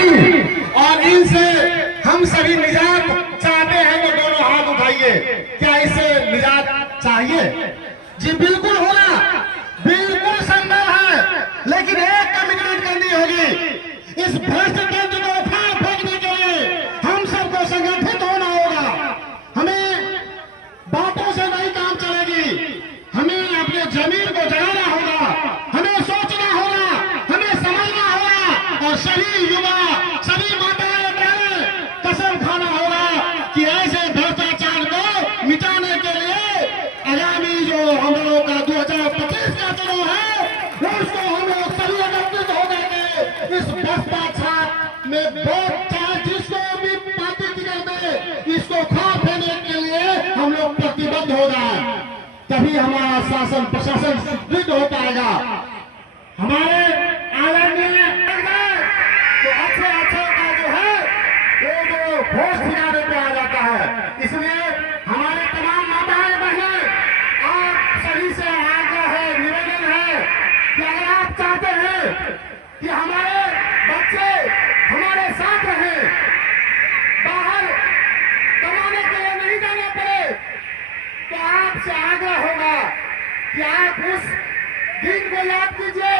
नहीं, और इनसे हम सभी निजात चाहते हैं तो दोनों हाथ उठाइए। क्या इससे निजात चाहिए? जी बिल्कुल होना, बिल्कुल संभव है, लेकिन एक कमिटमेंट करनी होगी। इस भ्रष्ट तंत्र को उखाड़ फेंकने के लिए हम सबको संगठित होना होगा। हमें बातों से नहीं काम चलेगी, हमें अपने जमीन को जगाना होगा, हमें सोचना होगा, हमें समझना होगा, और सभी युवा, सभी माताएं बहनें कसम खाना होगा कि ऐसे भ्रष्टाचार को मिटाने के लिए आगामी जो हम लोगों का 2025 का चुनाव है, उसको हम लोग सभी एकत्रित हो करके इस भ्रष्टाचार में वोट चाहे जिसको भी पार्टी टिकट दे, इसको खा फेंकने के लिए हम लोग प्रतिबद्ध हो जाए, तभी हमारा शासन प्रशासन सुदृढ़ हो पाएगा। हमारे आदरणीय तो अच्छे का जो है वो जो भोज खिलाने पे आ जाता है, इसलिए हमारे तमाम माताएं बहनें और सभी से आग्रह है, निवेदन है कि अगर आप चाहते हैं कि हमारे बच्चे हमारे साथ रहें, बाहर कमाने के लिए नहीं जाना पड़े, तो आपसे आग्रह होगा कि आप उस दिन को याद कीजिए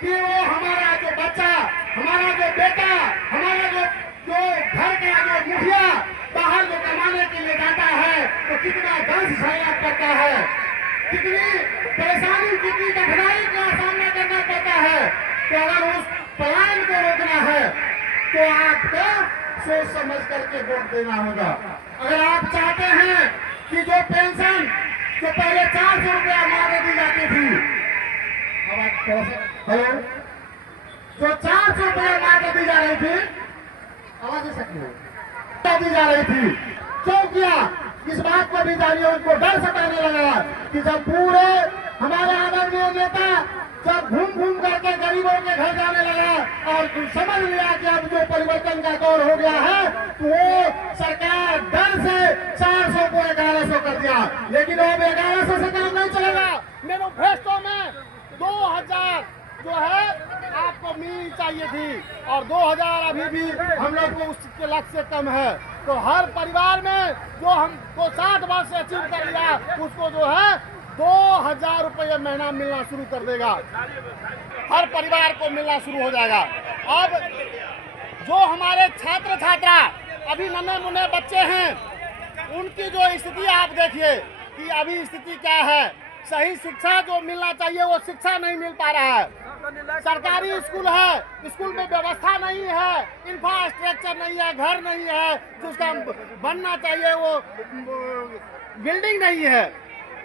कि वो हमारा जो बच्चा, हमारा जो बेटा, हमारा जो घर का जो मुखिया बाहर जो कमाने के लिए जाता है तो कितना दंश सहना पड़ता है, कितनी परेशानी, कितनी कठिनाई का सामना करना पड़ता है। तो अगर उस पलायन को रोकना है तो आपको सोच समझ करके वोट देना होगा। अगर आप चाहते हैं कि जो पेंशन जो पहले 400 रुपया मांगे दी जाती थी, हेलो, जो 400 रुपया मांगे दी जा रही थी, आवाज दी जा रही थी, क्यों किया? इस बात को भी जानिए, उनको डर सताने लगा कि जब पूरे हमारे आदरणीय नेता जब घूम घूम करके गरीबों के घर जाने लगा और समझ लिया कि अब जो परिवर्तन का दौर हो गया है, तो वो सरकार डर से 400 को 1100 कर दिया, लेकिन अब 1100 से काम नहीं चलेगा। मैनिफेस्टो में 2000 जो है आपको मिलनी चाहिए थी, और 2000 अभी भी हम लोग को उसके लक्ष्य से कम है। तो हर परिवार में जो हमको 60 वर्ष से अचीव कर लिया, उसको जो है 2000 रुपये महीना मिलना शुरू कर देगा, हर परिवार को मिलना शुरू हो जाएगा। अब जो हमारे छात्र छात्रा अभी नन्हे मुन्ने बच्चे हैं, उनकी जो स्थिति आप देखिए कि अभी स्थिति क्या है। सही शिक्षा जो मिलना चाहिए वो शिक्षा नहीं मिल पा रहा है। सरकारी स्कूल है, स्कूल में व्यवस्था नहीं है, इंफ्रास्ट्रक्चर नहीं है, घर नहीं है, जिसका बनना चाहिए वो बिल्डिंग नहीं है,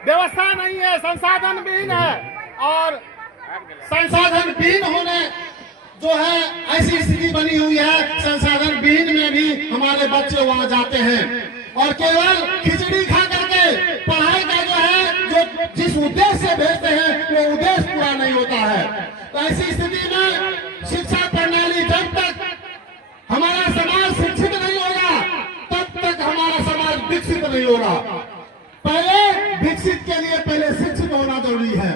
व्यवस्था नहीं है, संसाधन विहीन है, और संसाधन विहीन होने जो है ऐसी स्थिति बनी हुई है, संसाधन विहीन में भी हमारे बच्चे वहां जाते हैं और केवल खिचड़ी खा करके पढ़ाई का जो है जो जिस उद्देश्य से भेजते हैं वो उद्देश्य पूरा नहीं होता है। तो ऐसी स्थिति में शिक्षा प्रणाली जब तक हमारा समाज शिक्षित नहीं होगा तब तक हमारा समाज विकसित नहीं होगा। पहले विकसित के लिए पहले शिक्षित होना जरूरी है।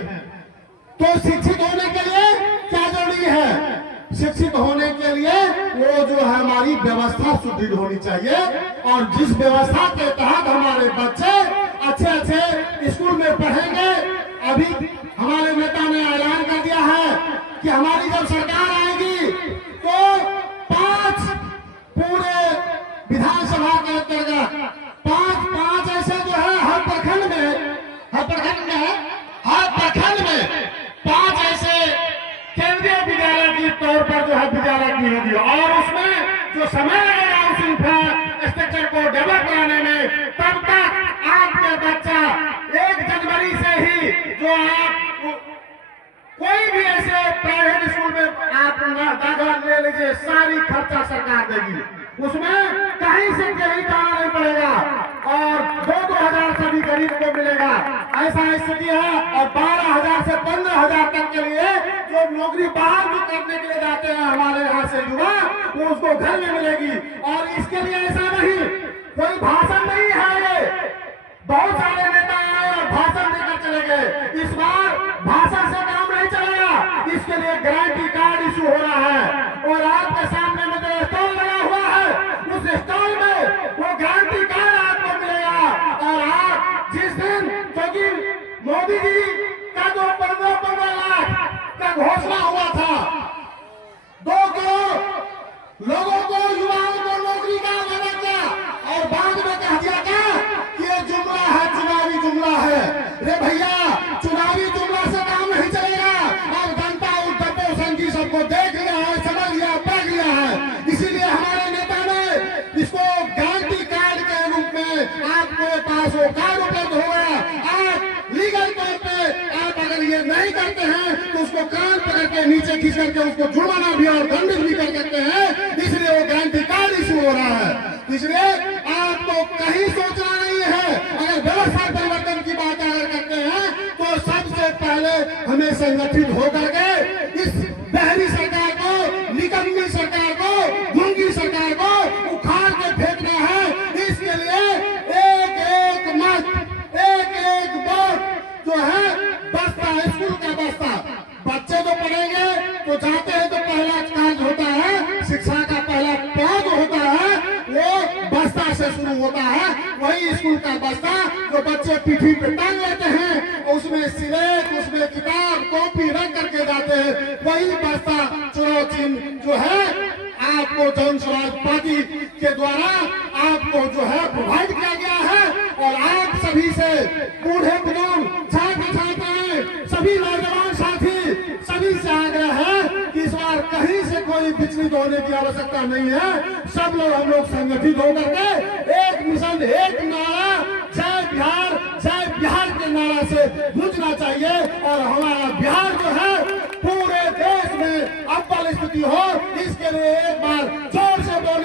तो शिक्षित होने के लिए क्या जरूरी है? शिक्षित होने के लिए वो जो है हमारी व्यवस्था सुदृढ़ होनी चाहिए, और जिस व्यवस्था के तहत हमारे बच्चे अच्छे अच्छे स्कूल में पढ़ेंगे। अभी हमारे नेता ने ऐलान कर दिया है कि हमारी जब सरकार आएगी तो 5 पूरे विधानसभा के अंतर्गत 5 ऐसे जो है हर प्रखंड में 5 ऐसे केंद्रीय विद्यालय के तौर पर जो है विद्यालय की होगी, और उसमें जो समय लगेगा उस इंफ्रास्ट्रक्चर को डेवलप कराने में, तब तक आपके बच्चा 1 जनवरी से ही जो आप कोई भी ऐसे प्राइवेट स्कूल में आप दाखिला ले लीजिए, सारी खर्चा सरकार देगी, उसमें कहीं से कहीं जाना नहीं पड़ेगा, और 2-2 हजार सभी गरीब को मिलेगा। ऐसा स्थिति है। और 12,000 से 15,000 तक के लिए जो नौकरी बाहर जो करने के लिए जाते हैं हमारे यहाँ से युवा, वो उसको घर में मिलेगी। और इसके लिए ऐसा नहीं, कोई भाषण नहीं है, ये बहुत सारे नेता आए और भाषण देकर चले गए। इस बार भाषण से काम नहीं चलेगा, इसके लिए गारंटी कार्ड इशू हो रहा है, और आपके सामने करके नीचे खींच करके उसको जुर्माना भी और दंडित भी कर सकते हैं, इसलिए वो गारंटी कार्ड इशू हो रहा है। इसलिए आपको कहीं सोचना नहीं है। अगर व्यवस्था परिवर्तन की बात अगर करते हैं तो सबसे पहले हमें संगठित होकर के इस बहरी सरकार को, निकम्मी सरकार को, गूंगी सरकार को उखाड़ के फेंकना है। इसके लिए एक एक मत, एक एक वोट जो है, बस्ता, स्कूल का बस्ता, बच्चे जो पढ़ेंगे तो जाते हैं तो पहला कार्य होता है, शिक्षा का पहला पौध होता है, वो बस्ता से शुरू होता है। वही स्कूल का बस्ता जो बच्चे पीठी पे टांग लेते हैं, उसमें सिलेट, उसमें किताब कॉपी रख करके जाते हैं, वही बस्ता चुनाव चिन्ह जो है आपको जन स्वराज पार्टी के द्वारा आपको जो है प्रोवाइड किया गया है। और आप सभी से, बूढ़े बुजुर्ग, छात्र छात्राएं, सभी नौजवान साथी, सभी से आग्रह है कि इस बार कहीं से कोई विचलित होने की आवश्यकता नहीं है। सब लोग, हम लोग संगठित होकर के एक मिशन, एक नारा, जय बिहार के नारा से गूंजना चाहिए। और हमारा बिहार जो है पूरे देश में अव्वल स्थिति हो, इसके लिए एक बार